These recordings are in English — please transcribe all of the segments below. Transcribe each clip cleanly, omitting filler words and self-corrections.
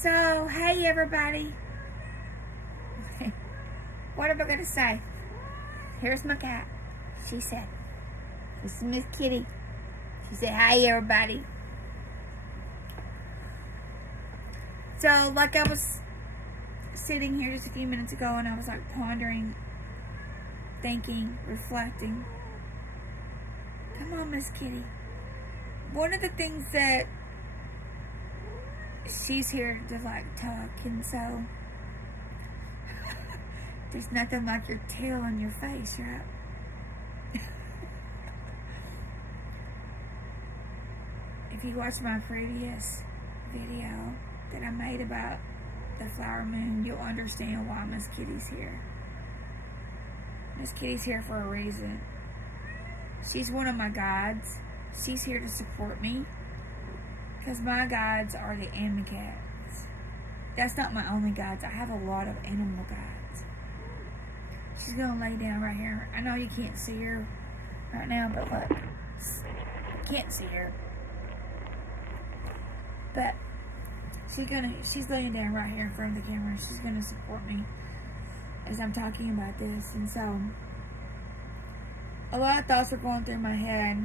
So, hey everybody. What am I going to say? Here's my cat. She said, this is Miss Kitty. She said, hi everybody. So, like I was sitting here just a few minutes ago and I was like pondering, thinking, reflecting. Come on, Miss Kitty. One of the things that she's here to like talk, and so there's nothing like your tail on your face, right? If you watch my previous video that I made about the flower moon, you'll understand why Miss Kitty's here. Miss Kitty's here for a reason. She's one of my guides. She's here to support me. Because my guides are the animal cats. That's not my only guides. I have a lot of animal guides. She's going to lay down right here. I know you can't see her right now, but look. You can't see her. But she's laying down right here in front of the camera. She's going to support me as I'm talking about this. And so, a lot of thoughts are going through my head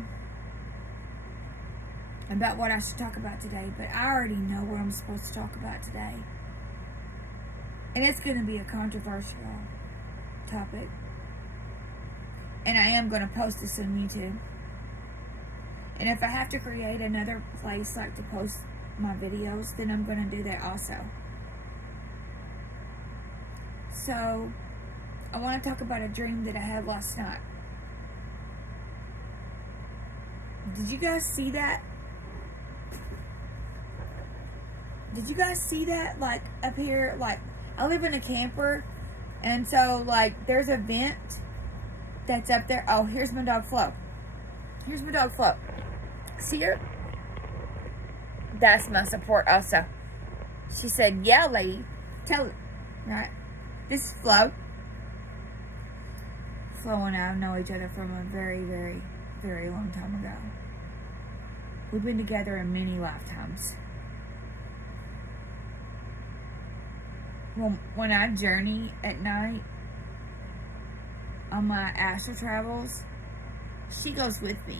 about what I should talk about today, but I already know what I'm supposed to talk about today. And it's going to be a controversial topic. And I am going to post this on YouTube. And if I have to create another place like to post my videos, then I'm going to do that also. So, I want to talk about a dream that I had last night. Did you guys see that? Did you guys see that? Like, up here, like, I live in a camper, and so, like, there's a vent that's up there. Oh, here's my dog, Flo. Here's my dog, Flo. See her? That's my support also. She said, yeah, lady. Tell her. Right? This is Flo. Flo and I know each other from a very, very, very long time ago. We've been together in many lifetimes. When I journey at night on my astral travels, she goes with me.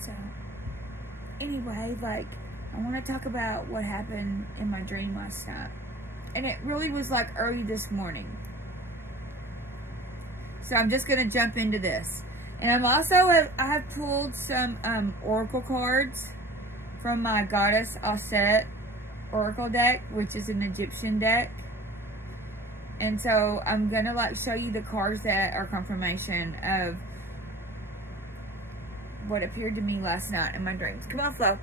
So, anyway, like, I want to talk about what happened in my dream last night. And it really was like early this morning. So I'm just going to jump into this. And I'm also, I have pulled some oracle cards from my Goddess Aset Oracle deck, which is an Egyptian deck. And so I'm going to like show you the cards that are confirmation of what appeared to me last night in my dreams. Come on, Flo.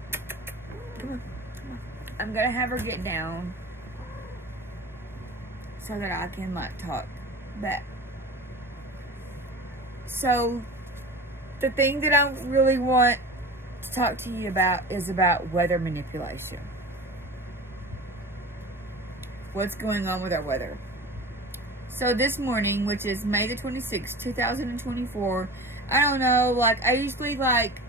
Come on. Come on. I'm going to have her get down so that I can like talk back. So the thing that I really want to talk to you about is about weather manipulation. What's going on with our weather? So this morning, which is May the 26th, 2024, I don't know, like I usually like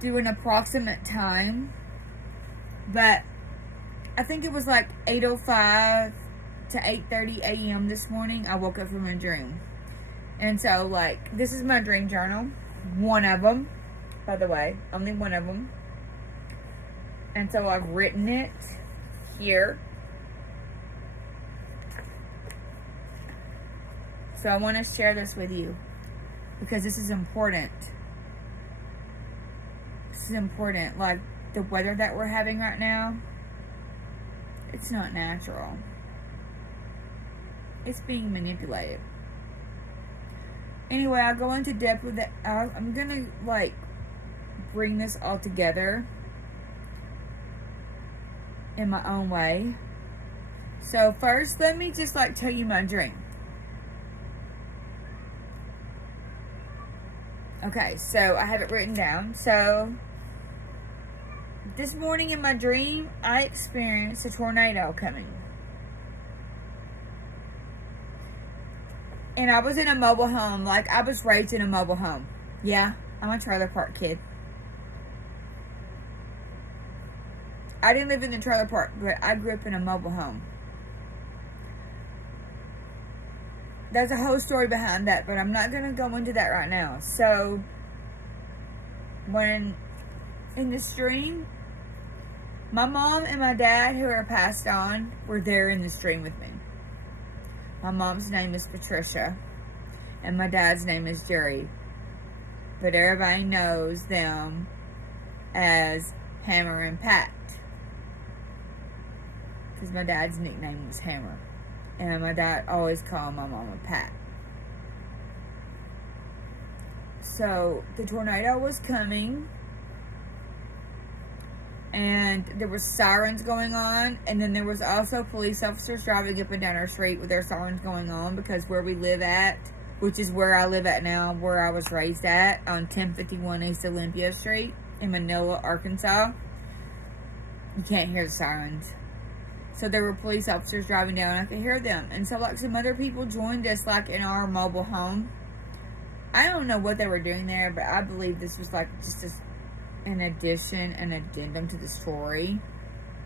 do an approximate time, but I think it was like 8:05 to 8:30 a.m. this morning. I woke up from a dream. And so, like, this is my dream journal. One of them, by the way. Only one of them. And so, I've written it here. So, I want to share this with you. Because this is important. This is important. Like, the weather that we're having right now, it's not natural. It's being manipulated. Anyway, I'll go into depth with it. I'm going to, like, bring this all together in my own way. So, first, let me just, like, tell you my dream. Okay, so I have it written down. So, this morning in my dream, I experienced a tornado coming. And I was in a mobile home. Like, I was raised in a mobile home. Yeah, I'm a trailer park kid. I didn't live in the trailer park, but I grew up in a mobile home. There's a whole story behind that, but I'm not going to go into that right now. So, when in the stream, my mom and my dad, who are passed on, were there in the stream with me. My mom's name is Patricia, and my dad's name is Jerry. But everybody knows them as Hammer and Pat, because my dad's nickname was Hammer. And my dad always called my mama Pat. So, the tornado was coming. And there was sirens going on. And then there was also police officers driving up and down our street with their sirens going on. Because where we live at, which is where I live at now, where I was raised at, on 1051 East Olympia Street in Manila, Arkansas, you can't hear the sirens. So there were police officers driving down. I could hear them. And so like some other people joined us like in our mobile home. I don't know what they were doing there, but I believe this was like just an addition, an addendum to the story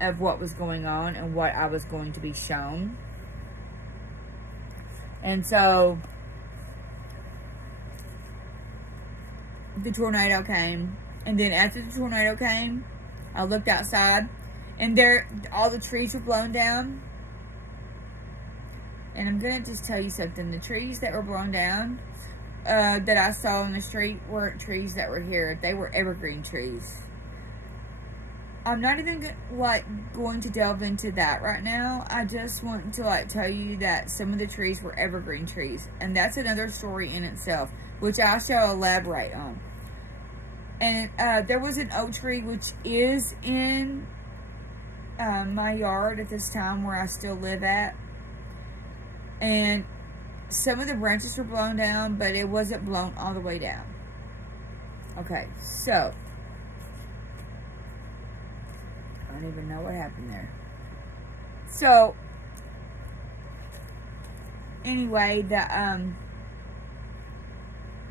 of what was going on and what I was going to be shown. And so the tornado came. And then after the tornado came, I looked outside. And there, all the trees were blown down. And I'm going to just tell you something. The trees that were blown down, that I saw on the street, weren't trees that were here. They were evergreen trees. I'm not even, going to delve into that right now. I just want to, tell you that some of the trees were evergreen trees. And that's another story in itself, which I shall elaborate on. And there was an oak tree, which is in my yard at this time where I still live at, and some of the branches were blown down, but it wasn't blown all the way down. Okay, so I don't even know what happened there. So anyway, the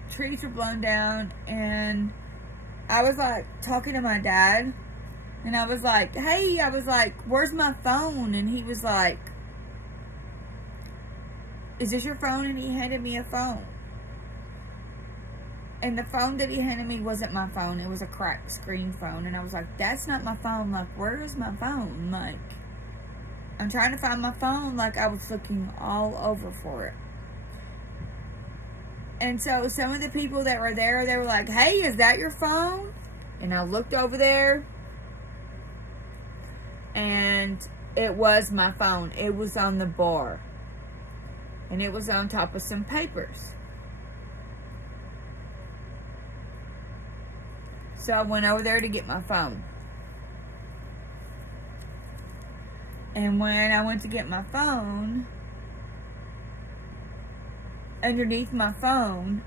trees were blown down, and I was talking to my dad. And I was like, hey, where's my phone? And he was like, is this your phone? And he handed me a phone. And the phone that he handed me wasn't my phone. It was a cracked screen phone. And I was like, that's not my phone. Where is my phone? I'm trying to find my phone. I was looking all over for it. And so some of the people that were there, they were like, hey, is that your phone? And I looked over there. And it was my phone. It was on the bar. And it was on top of some papers. So I went over there to get my phone. And when I went to get my phone, underneath my phone,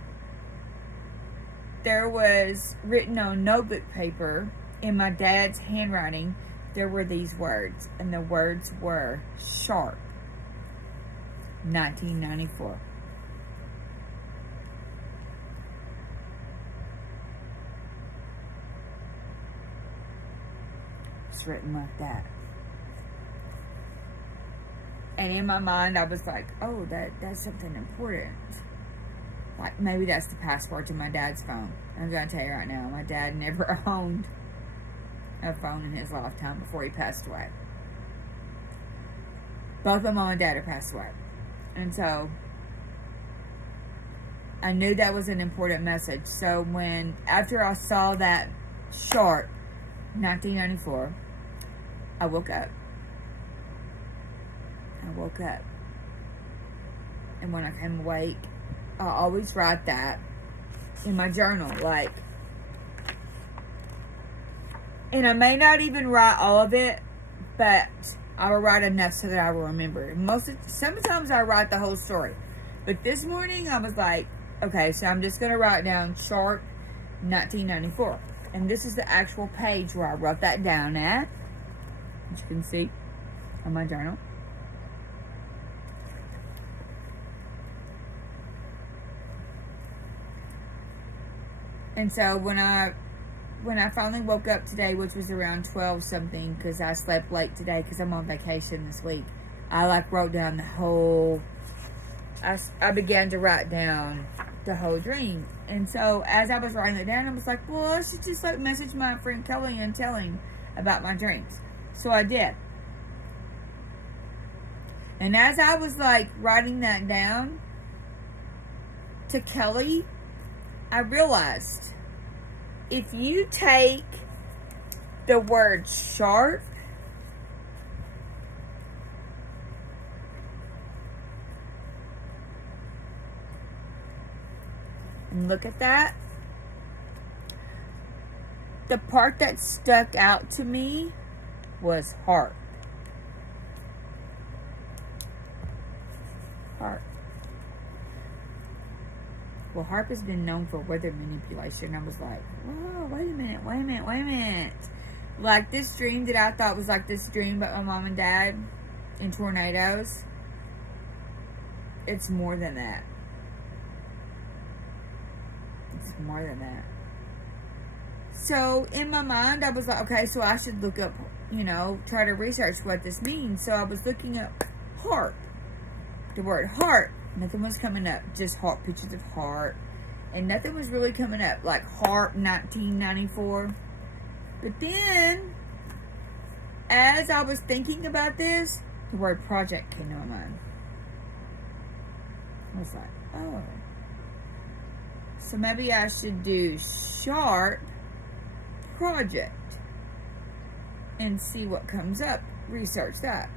there was written on notebook paper in my dad's handwriting, there were these words, and the words were SHARP 1994. It's written like that. And in my mind, I was like, oh, that's something important. Maybe that's the password to my dad's phone. I'm going to tell you right now, my dad never owned a phone in his lifetime before he passed away. Both my mom and dad are passed away. And so, I knew that was an important message. So after I saw that SHARP 1994, I woke up. And when I came awake, I always write that in my journal, and I may not even write all of it, but I will write enough so that I will remember. Sometimes I write the whole story, but this morning I was like, okay, so I'm just going to write down SHARP 1994, and this is the actual page where I wrote that down at, as you can see on my journal. And so when I when I finally woke up today, which was around 12 something, because I slept late today because I'm on vacation this week, I like wrote down the whole, I began to write down the whole dream. And so as I was writing it down, I was like, well, I should just like message my friend Kelly and tell him about my dreams. So I did. And as I was like writing that down to Kelly, I realized if you take the word sharp and look at that, the part that stuck out to me was heart. Heart. Well, HARP has been known for weather manipulation. I was like, whoa, wait a minute. Like this dream that I thought was like this dream about my mom and dad in tornadoes. It's more than that. It's more than that. So in my mind, I was like, okay, so I should look up, you know, try to research what this means. So I was looking up HARP. The word heart. Nothing was coming up. Just heart, pictures of heart. And nothing was really coming up. Like SHARP1994. But then, as I was thinking about this, the word project came to my mind. I was like, oh. So maybe I should do SHARP project. And see what comes up. Research that.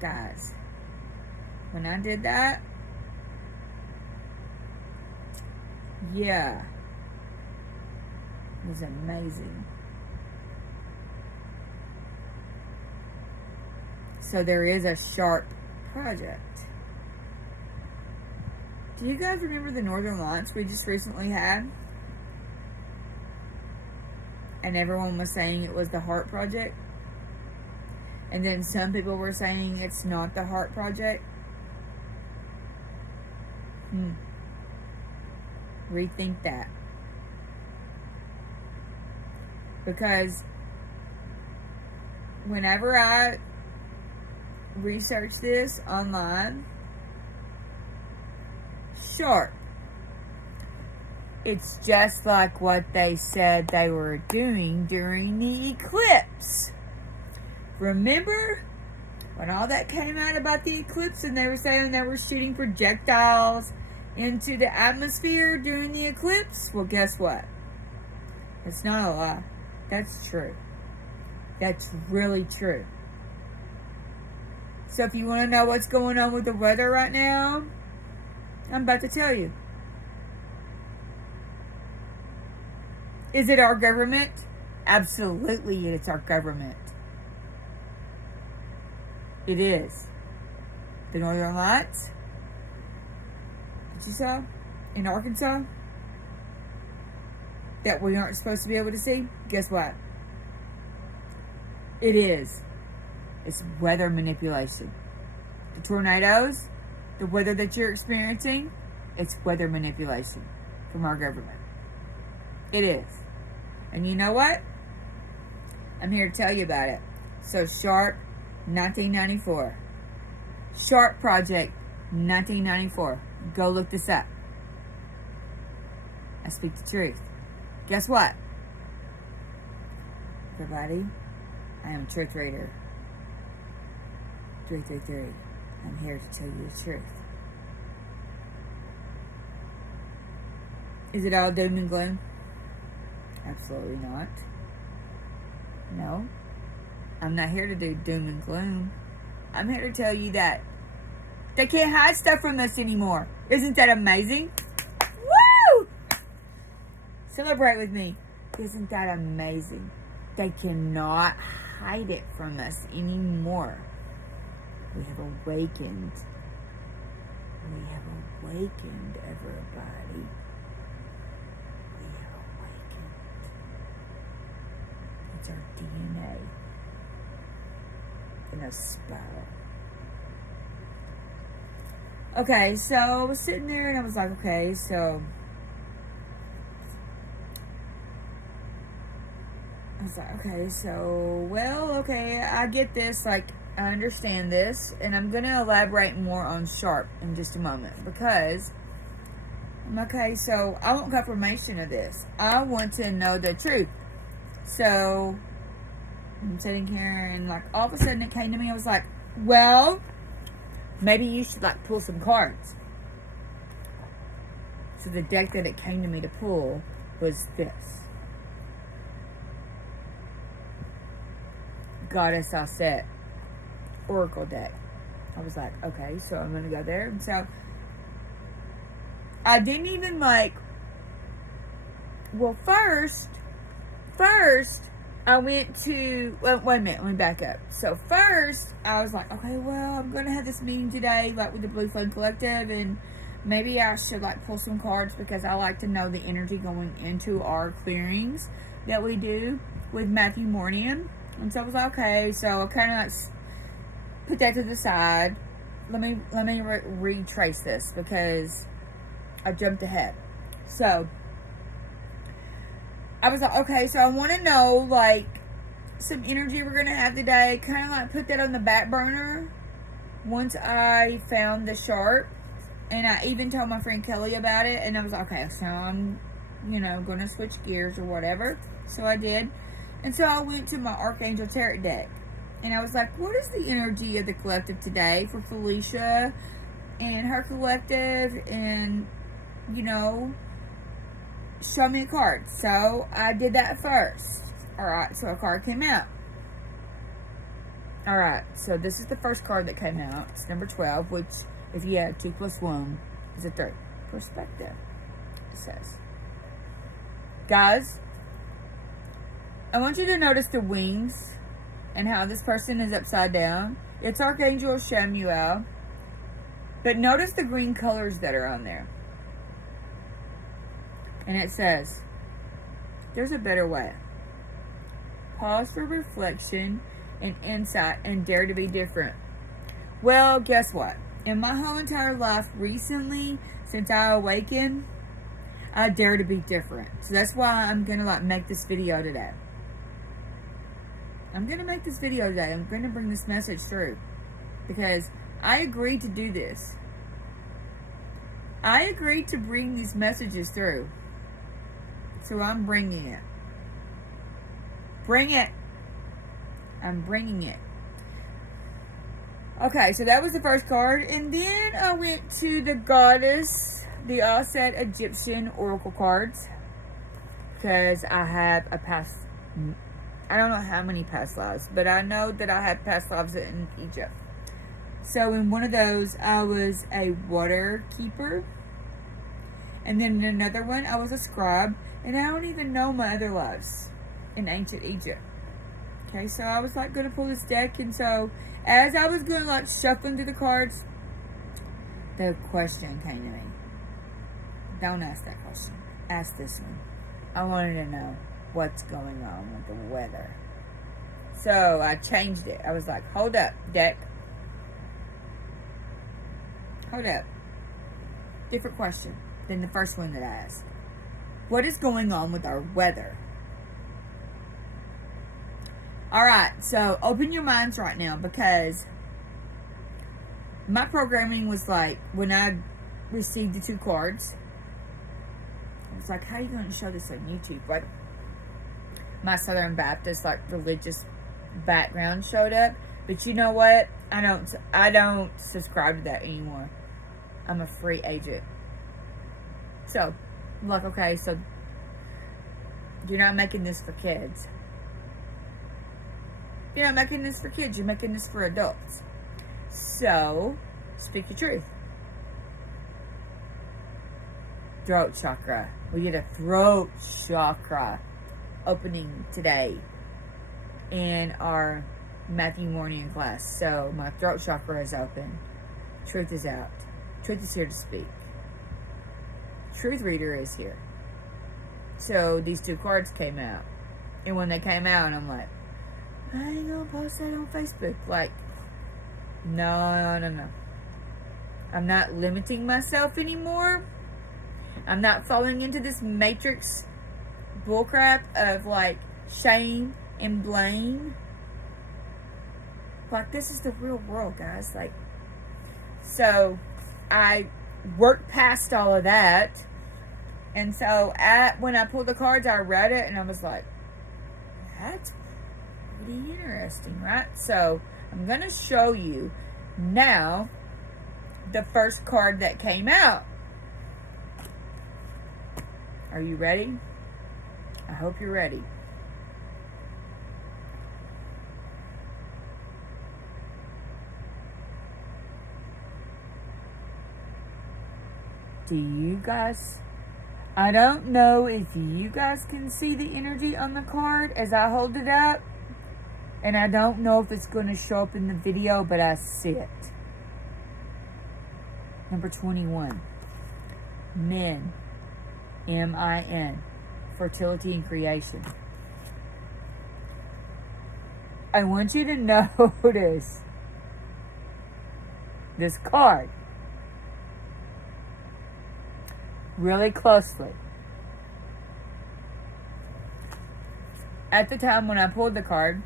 Guys. When I did that, yeah, it was amazing. So there is a SHARP project. Do you guys remember the Northern Lights we just recently had? And everyone was saying it was the Heart Project. And then some people were saying it's not the Heart Project. Rethink that. Because whenever I research this online, sharp. It's just like what they said they were doing during the eclipse. Remember when all that came out about the eclipse and they were saying they were shooting projectiles into the atmosphere during the eclipse? Well, guess what? It's not a lie. That's true. That's really true. So if you want to know what's going on with the weather right now, I'm about to tell you. Is it our government? Absolutely, it's our government. It is. The Northern Lights, that you saw in Arkansas, that we aren't supposed to be able to see, guess what? It is. It's weather manipulation. The tornadoes, the weather that you're experiencing, it's weather manipulation from our government. It is. And you know what? I'm here to tell you about it. So SHARP1994. SHARP Project 1994. Go look this up. I speak the truth. Guess what? Everybody, I am Truth Reader 333. I'm here to tell you the truth. Is it all doom and gloom? Absolutely not. No. I'm not here to do doom and gloom. I'm here to tell you that they can't hide stuff from us anymore. Isn't that amazing? Woo! Celebrate with me. Isn't that amazing? They cannot hide it from us anymore. We have awakened. We have awakened, everybody. We have awakened. It's our DNA in a spiral. Okay, so I was sitting there and I was like, okay, so I was like, okay, so, well, okay, I get this, like, I understand this, and I'm going to elaborate more on SHARP in just a moment, because, okay, so I want confirmation of this. I want to know the truth. So, I'm sitting here, and, like, all of a sudden it came to me, I was like, well, maybe you should, like, pull some cards. So the deck that it came to me to pull was this. Goddess Offset Oracle deck. I was like, okay, so I'm gonna go there. And so I didn't even like, well, first I went to, well, wait a minute, let me back up. So first I was like, okay, well, I'm gonna have this meeting today, like with the Blue Flame Collective, and maybe I should like pull some cards because I like to know the energy going into our clearings that we do with Matthew Mornian. And so I was like, okay, so I kind of like put that to the side. Let me retrace this because I jumped ahead. So I was like, okay, so I want to know like some energy we're going to have today. Kind of like put that on the back burner once I found the SHARP. And I even told my friend Kelly about it. And I was like, okay, so I'm, you know, going to switch gears or whatever. So I did. And so I went to my Archangel Tarot deck. And I was like, what is the energy of the collective today for Felicia and her collective? And, you know, show me a card. So I did that first. Alright, so a card came out. Alright, so this is the first card that came out. It's number 12, which, if you add 2 plus 1, is a 3. Perspective, it says. Guys, I want you to notice the wings and how this person is upside down. It's Archangel Chamuel. But notice the green colors that are on there. And it says, there's a better way. Pause for reflection and insight and dare to be different. Well, guess what? In my whole entire life recently, since I awakened, I dare to be different. So that's why I'm going to like make this video today. I'm going to make this video today. I'm going to bring this message through. Because I agreed to do this. I agreed to bring these messages through. So I'm bringing it. Bring it. I'm bringing it. Okay, so that was the first card. And then I went to the Goddess, the Offset Egyptian Oracle cards. Because I have a past... I don't know how many past lives, but I know that I had past lives in Egypt. So in one of those, I was a water keeper. And then in another one, I was a scribe. And I don't even know my other lives in ancient Egypt. Okay, so I was like going to pull this deck. And so as I was going like shuffling through the cards, the question came to me. Don't ask that question. Ask this one. I wanted to know what's going on with the weather. So I changed it. I was like, hold up, deck. Hold up. Different question than the first one that I asked. What is going on with our weather? Alright, so open your minds right now, because my programming was like, when I received the 2 cards, I was like, how are you going to show this on YouTube? Like, my Southern Baptist, like, religious background showed up. But you know what? I don't subscribe to that anymore. I'm a free agent. So, I'm like, okay, so you're not making this for kids. You're not making this for kids. You're making this for adults. So, speak your truth. Throat chakra. We did a throat chakra opening today in our Matthew morning class. So, my throat chakra is open. Truth is out. Truth is here to speak. Truth reader is here. So, these 2 cards came out. And when they came out, I'm like, I ain't gonna post that on Facebook. Like, no. I'm not limiting myself anymore. I'm not falling into this matrix bullcrap of like shame, and blame. Like, this is the real world, guys. Like, so I worked past all of that. And so when I pulled the cards, I read it and I was like, that's pretty interesting, right? So I'm going to show you now the first card that came out. Are you ready? I hope you're ready. Do you guys... I don't know if you guys can see the energy on the card as I hold it up. And I don't know if it's going to show up in the video, but I see it. Number 21. Men. M-I-N. Fertility and creation. I want you to notice this card really closely. At the time when I pulled the card,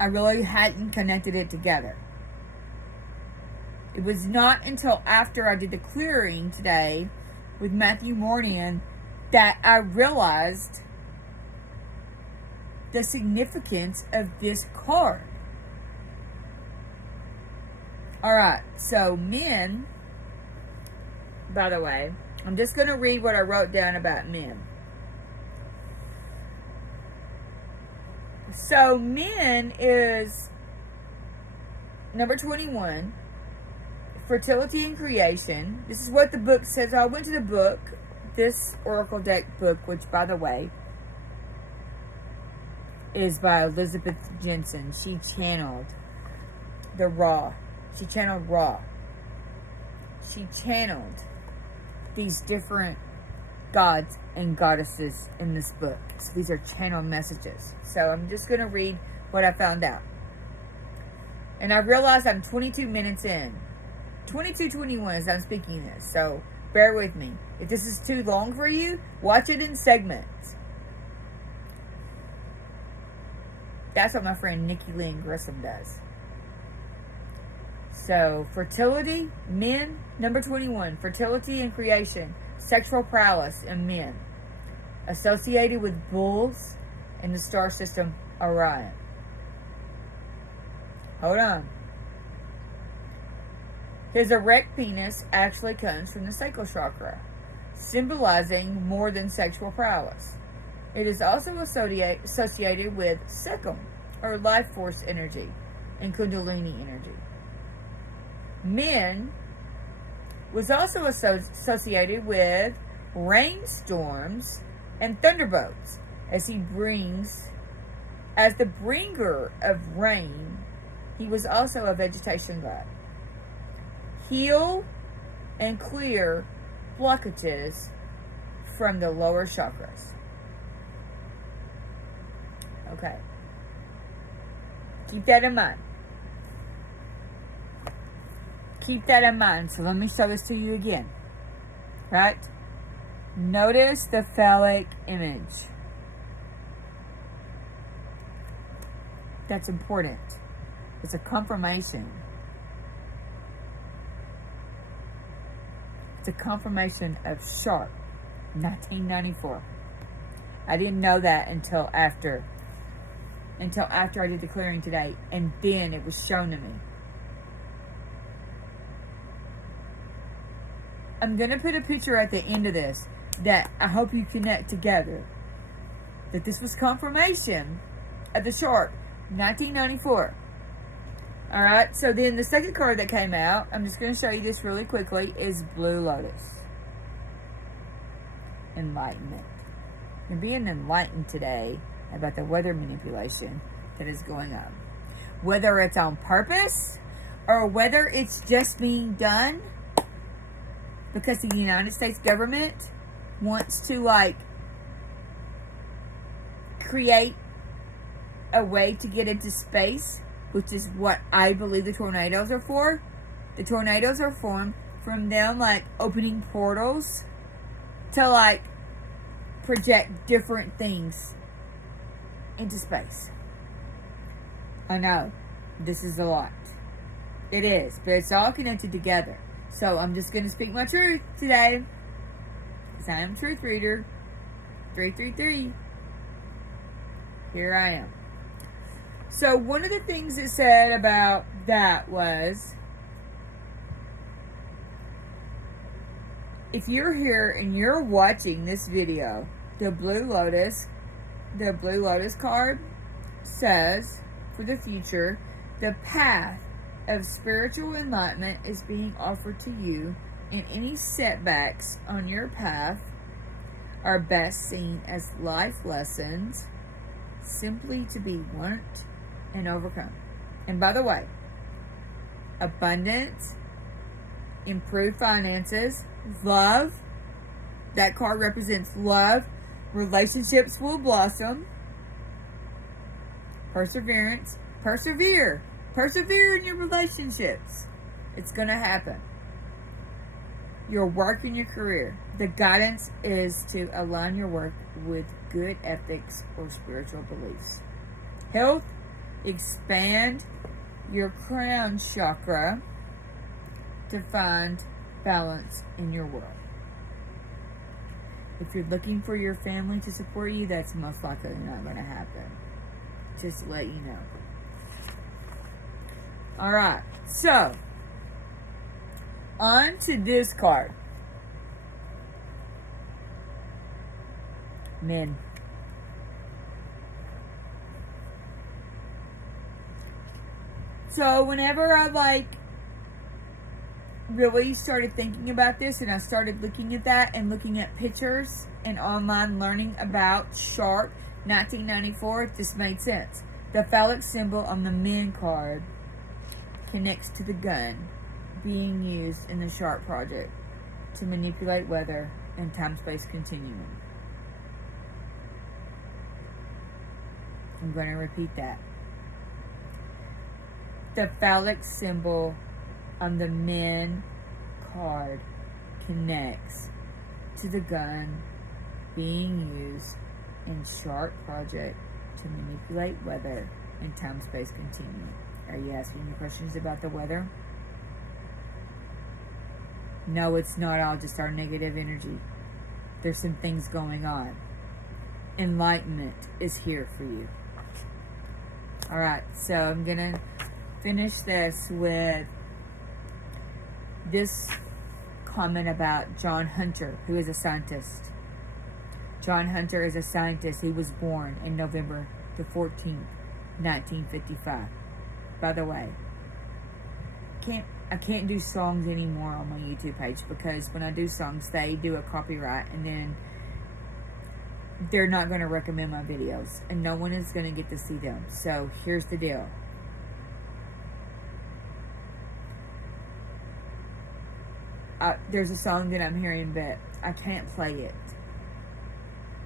I really hadn't connected it together. It was not until after I did the clearing today with Matthew Morgan that I realized the significance of this card. Alright, so men, by the way, I'm just going to read what I wrote down about men. So men is number 21, fertility and creation. This is what the book says. I went to the book, this Oracle deck book, which, by the way, is by Elizabeth Jensen. She channeled the Ra. She channeled Ra. She channeled these different gods and goddesses in this book. So these are channeled messages. So I'm just going to read what I found out. And I realized I'm 22 minutes in. 22:21 as I'm speaking this. So bear with me. If this is too long for you, watch it in segments. That's what my friend Nikki Lynn Grissom does. So, fertility, men, number 21. Fertility and creation, sexual prowess in men. Associated with bulls in the star system Orion. Hold on. His erect penis actually comes from the sacral chakra, symbolizing more than sexual prowess. It is also associated with Sekhem, or life force energy, and Kundalini energy. Men was also associated with rainstorms and thunderbolts, as the bringer of rain. He was also a vegetation god. Heal and clear blockages from the lower chakras. Okay. Keep that in mind. Keep that in mind. So let me show this to you again. Right? Notice the phallic image. That's important. It's a confirmation. It's a confirmation of SHARP 1994. I didn't know that until after I did the clearing today, and then it was shown to me. I'm going to put a picture at the end of this that I hope you connect together. That this was confirmation of the SHARP 1994. Alright, so then the second card that came out, I'm just going to show you this really quickly, is Blue Lotus. Enlightenment. You're being enlightened today about the weather manipulation that is going on. Whether it's on purpose or whether it's just being done because the United States government wants to, like, create a way to get into space, which is what I believe the tornadoes are for. The tornadoes are formed from them, like, opening portals to, like, project different things into space. I know, this is a lot. It is, but it's all connected together. So I'm just going to speak my truth today, because I am Truth Reader 333. Here I am. So one of the things it said about that was, if you're here and you're watching this video, the Blue Lotus card says, for the future, the path of spiritual enlightenment is being offered to you, and any setbacks on your path are best seen as life lessons, simply to be learnt and overcome. And by the way, abundance, improved finances, love, that card represents love, relationships will blossom, perseverance, persevere in your relationships. It's going to happen. Your work and your career. The guidance is to align your work with good ethics or spiritual beliefs. Health, expand your crown chakra to find balance in your world. If you're looking for your family to support you, that's most likely not going to happen. Just to let you know. Alright, so on to this card. Men. So whenever I really started thinking about this, and I started looking at that and looking at pictures and online learning about SHARP1994, it just made sense. The phallic symbol on the men card connects to the gun being used in the SHARP project to manipulate weather and time-space continuum. I'm going to repeat that. The phallic symbol on the men card connects to the gun being used in SHARP project to manipulate weather and time-space continuum. Are you asking me questions about the weather? No, it's not all just our negative energy. There's some things going on. Enlightenment is here for you. Alright, so I'm going to finish this with this comment about John Hunter, who is a scientist. John Hunter is a scientist. He was born in November the 14th, 1955. By the way, I can't do songs anymore on my YouTube page, because when I do songs, they do a copyright, and then they're not going to recommend my videos, and no one is going to get to see them. So here's the deal. There's a song that I'm hearing, but I can't play it.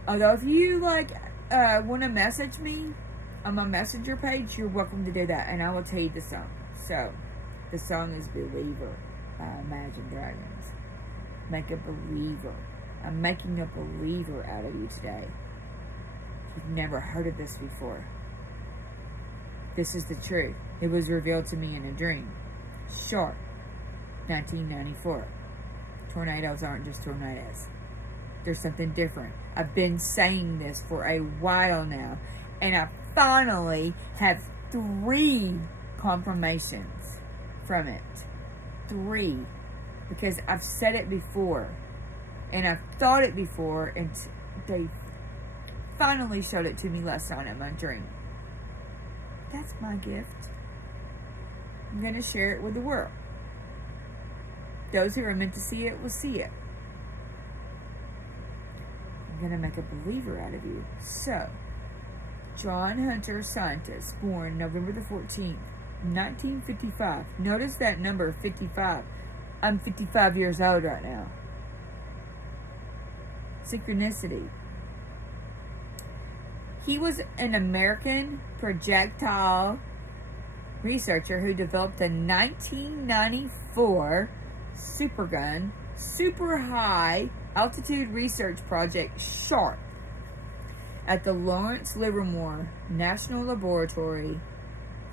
Although if you want to message me on my messenger page, you're welcome to do that, and I will tell you the song. So the song is Believer by Imagine Dragons. Make a believer. I'm making a believer out of you today. You've never heard of this before. This is the truth. It was revealed to me in a dream. SHARP 1994. Tornadoes aren't just tornadoes. There's something different. I've been saying this for a while now, and I finally have 3 confirmations from it. 3. Because I've said it before, and I've thought it before, and they finally showed it to me last night in my dream. That's my gift. I'm going to share it with the world. Those who are meant to see it will see it. I'm going to make a believer out of you. So, John Hunter, scientist, born November the 14th, 1955. Notice that number, 55. I'm 55 years old right now. Synchronicity. He was an American projectile researcher who developed the 1994 supergun, super high altitude research project SHARP, at the Lawrence Livermore National Laboratory.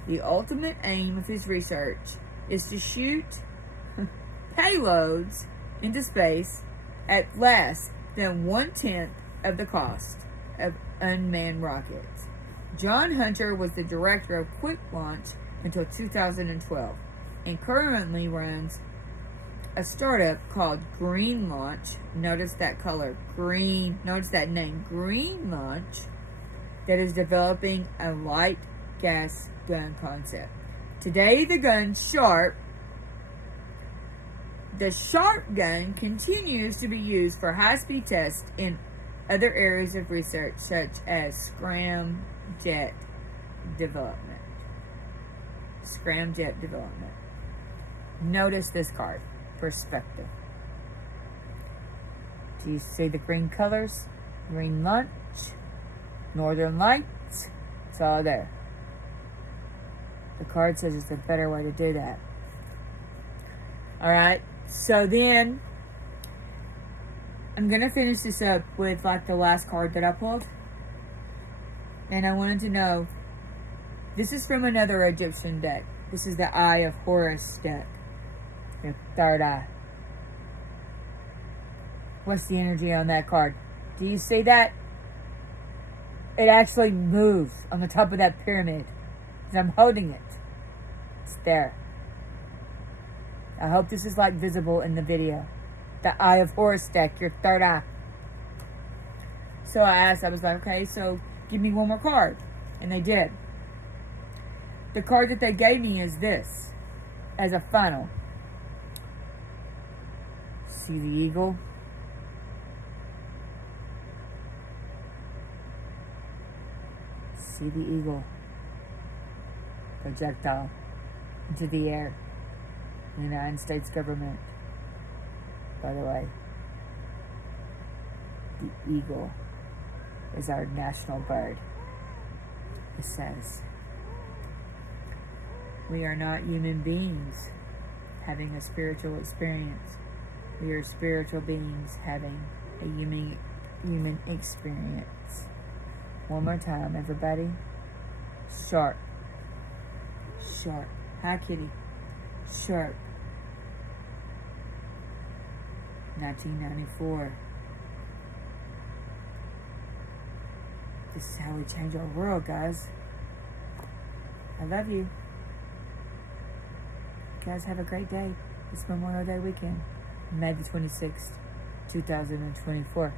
The ultimate aim of his research is to shoot payloads into space at less than 1/10 of the cost of unmanned rockets. John Hunter was the director of Quick Launch until 2012 and currently runs a startup called Green Launch. Notice that color, green. Notice that name, Green Launch, that is developing a light gas gun concept. Today, the gun the SHARP gun continues to be used for high-speed tests in other areas of research, such as scramjet development. Scramjet development. Notice this card, perspective. Do you see the green colors? Green Launch, Northern Lights, it's all there. The card says it's a better way to do that. All right, so then I'm going to finish this up with like the last card that I pulled. And I wanted to know, this is from another Egyptian deck. This is the Eye of Horus deck. Your third eye. What's the energy on that card? Do you see that? It actually moves on the top of that pyramid. As I'm holding it. It's there. I hope this is like visible in the video. The Eye of Horus deck, your third eye. So I was like, okay, so give me one more card. And they did. The card that they gave me is this, as a final. See the eagle? See the eagle. Projectile into the air. The United States government. By the way, the eagle is our national bird. It says, we are not human beings having a spiritual experience. We are spiritual beings having a human experience. One more time, everybody. Sharp. Sharp. Hi, kitty. Sharp. 1994. This is how we change our world, guys. I love you. Guys, have a great day. It's Memorial Day weekend, May the 26th, 2024.